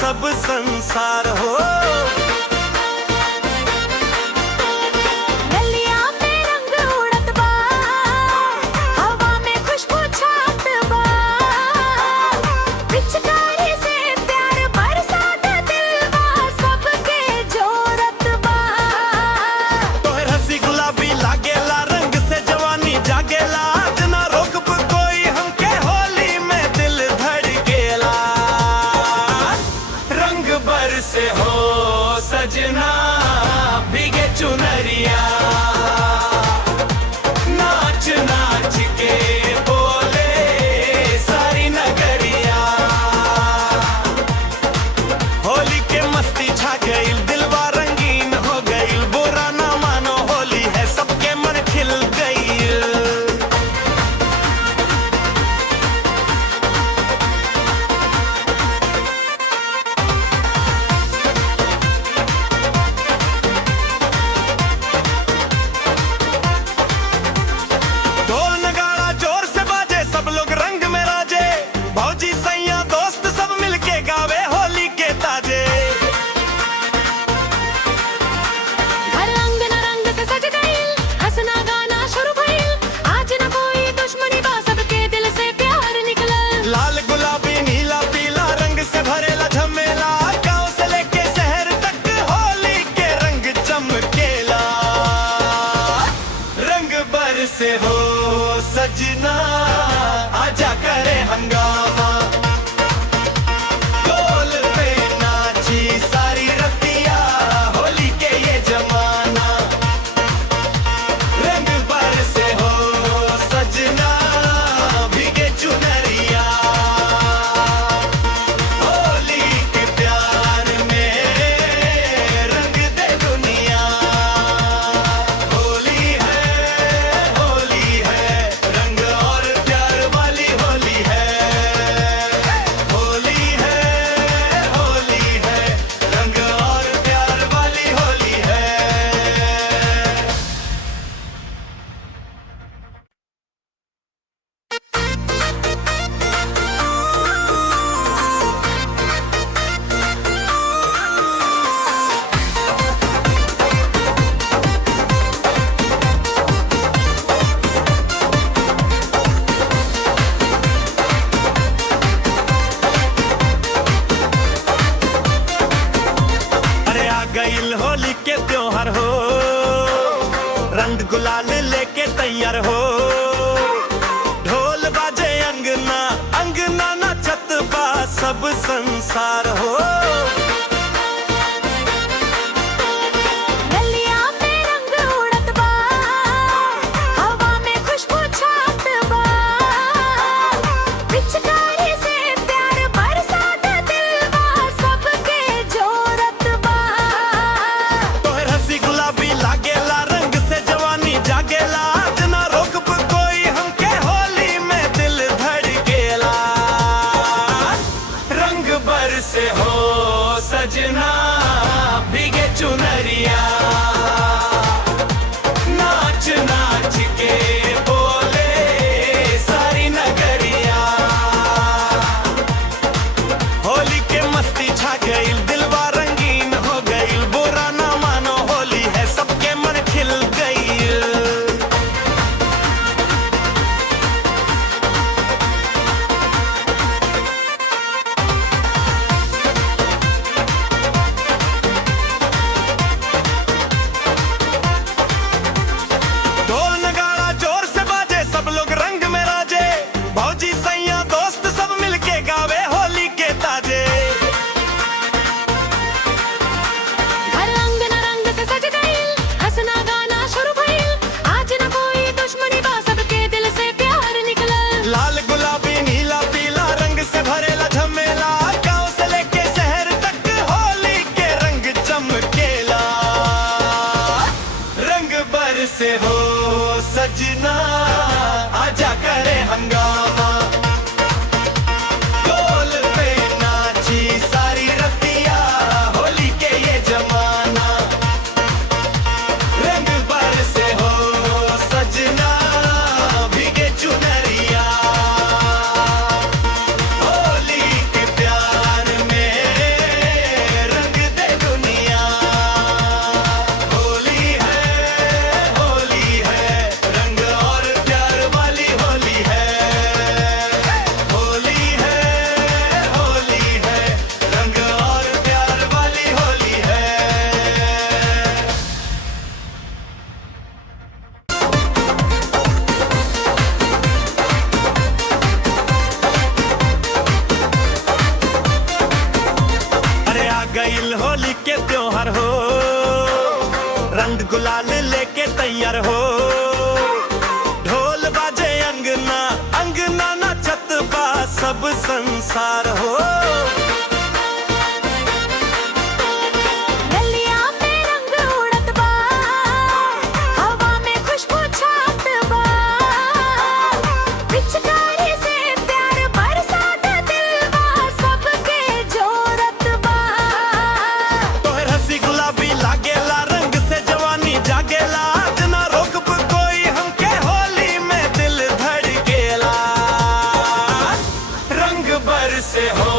सब संसार हो। से हो सजना भीगे चुनरिया, नाच नाच के बोले सारी नगरिया। होली के मस्ती छा गई, दिलवा रंगीन हो गई, बुरा ना मानो होली है सबके मन खिल गई। से हो सजना आजा करे हंगामा, ढोल पे नाची सारी रतिया होली के ये जमाना। रंग बरसे हो सजना भीगे चुनरिया, होली के प्यार में रंग दे दुनिया। होली गईल होली के त्योहार हो, रंग गुलाल लेके तैयार हो। ढोल बाजे अंगना अंगना नाचत बा सब संसार हो। से हो गुलाल लेके तैयार हो, ढोल बाजे अंगना अंगना नाचत बा सब संसार हो। से हो